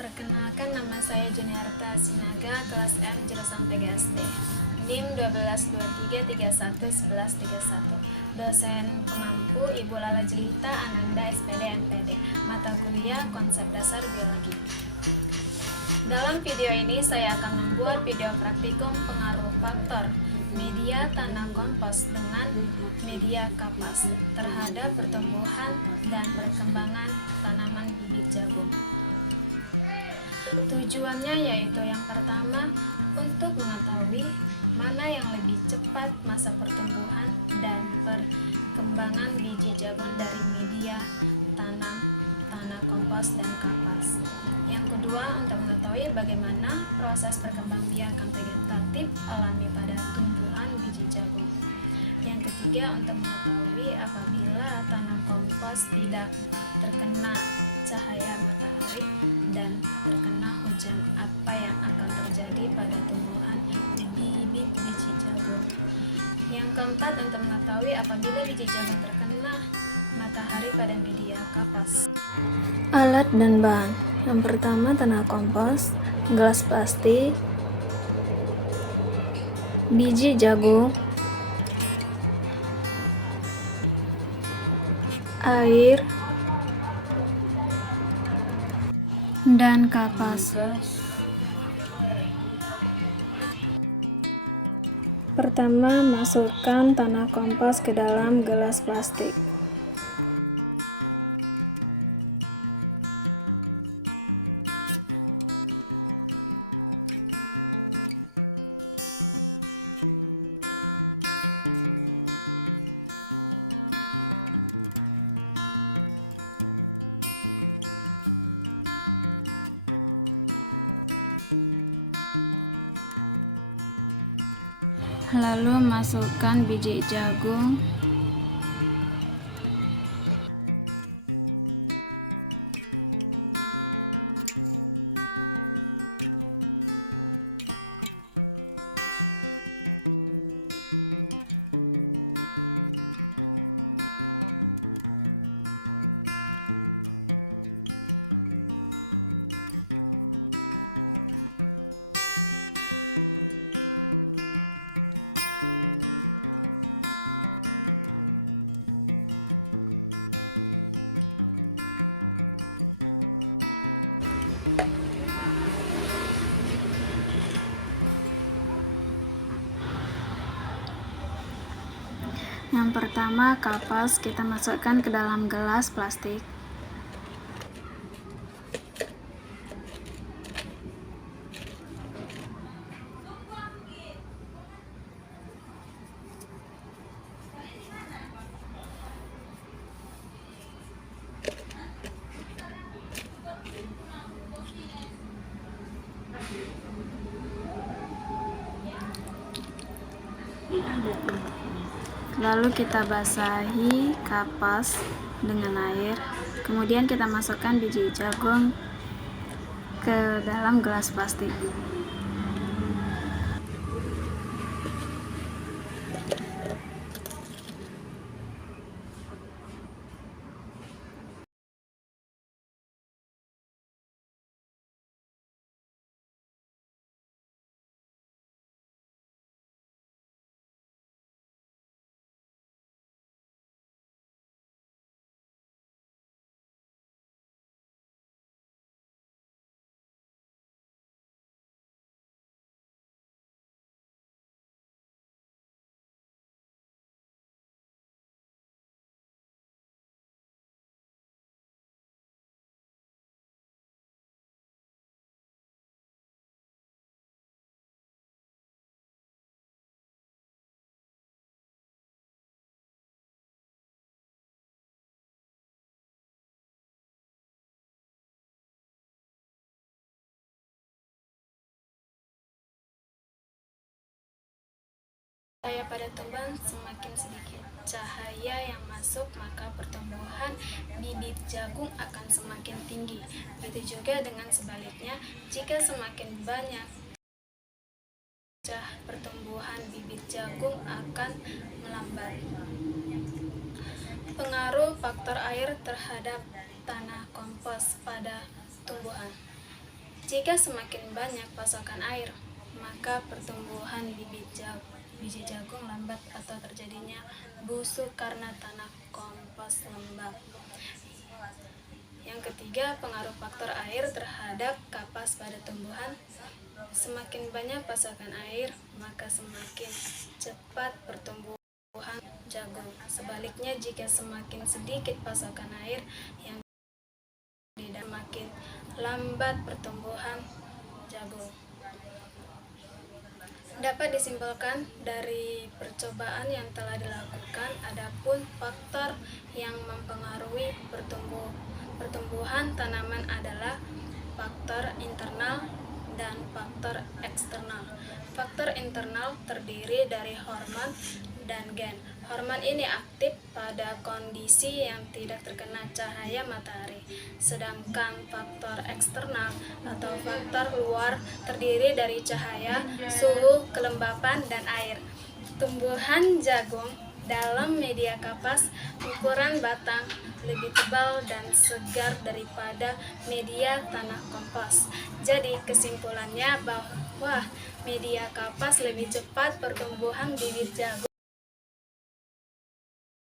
Perkenalkan, nama saya Juniarta Sinaga, kelas M jurusan PGSD. NIM 1223311131. Dosen pemampu Ibu Lala Jelita Ananda SPD NPD. Mata kuliah Konsep Dasar Biologi. Dalam video ini saya akan membuat video praktikum pengaruh faktor media tanah kompos dengan media kapas terhadap pertumbuhan dan perkembangan tanaman bibit jagung. Tujuannya yaitu yang pertama, untuk mengetahui mana yang lebih cepat masa pertumbuhan dan perkembangan biji jagung dari media tanah kompos dan kapas. Yang kedua, untuk mengetahui bagaimana proses perkembangbiakan vegetatif alami pada tumbuhan biji jagung. Yang ketiga, untuk mengetahui apabila tanah kompos tidak terkena cahaya matahari dan terkena hujan, apa yang akan terjadi pada tumbuhan bibit biji jagung. Yang keempat, untuk mengetahui apabila biji jagung terkena matahari pada media kapas. Alat dan bahan. Yang pertama, tanah kompos, gelas plastik, biji jagung, air, dan kapas. Pertama, masukkan tanah kompos ke dalam gelas plastik. Lalu masukkan biji jagung, yang pertama kapas kita masukkan ke dalam gelas plastik. Lalu kita basahi kapas dengan air, kemudian kita masukkan biji jagung ke dalam gelas plastik. Cahaya pada tumbuhan semakin sedikit cahaya yang masuk, maka pertumbuhan bibit jagung akan semakin tinggi. Begitu juga dengan sebaliknya, jika semakin banyak pertumbuhan bibit jagung akan melambat. Pengaruh faktor air terhadap tanah kompos pada tumbuhan. Jika semakin banyak pasokan air, maka pertumbuhan biji jagung lambat atau terjadinya busuk karena tanah kompos lembab. Yang ketiga, pengaruh faktor air terhadap kapas pada tumbuhan. Semakin banyak pasokan air, maka semakin cepat pertumbuhan jagung. Sebaliknya, jika semakin sedikit pasokan air yang makin lambat pertumbuhan jagung. Dapat disimpulkan dari percobaan yang telah dilakukan, adapun faktor yang mempengaruhi pertumbuhan tanaman adalah faktor internal dan faktor eksternal. Faktor internal terdiri dari hormon dan gen. Hormon ini aktif pada kondisi yang tidak terkena cahaya matahari, sedangkan faktor eksternal atau faktor luar terdiri dari cahaya, suhu, kelembapan, dan air. Tumbuhan jagung dalam media kapas ukuran batang lebih tebal dan segar daripada media tanah kompos. Jadi kesimpulannya bahwa media kapas lebih cepat pertumbuhan bibit jagung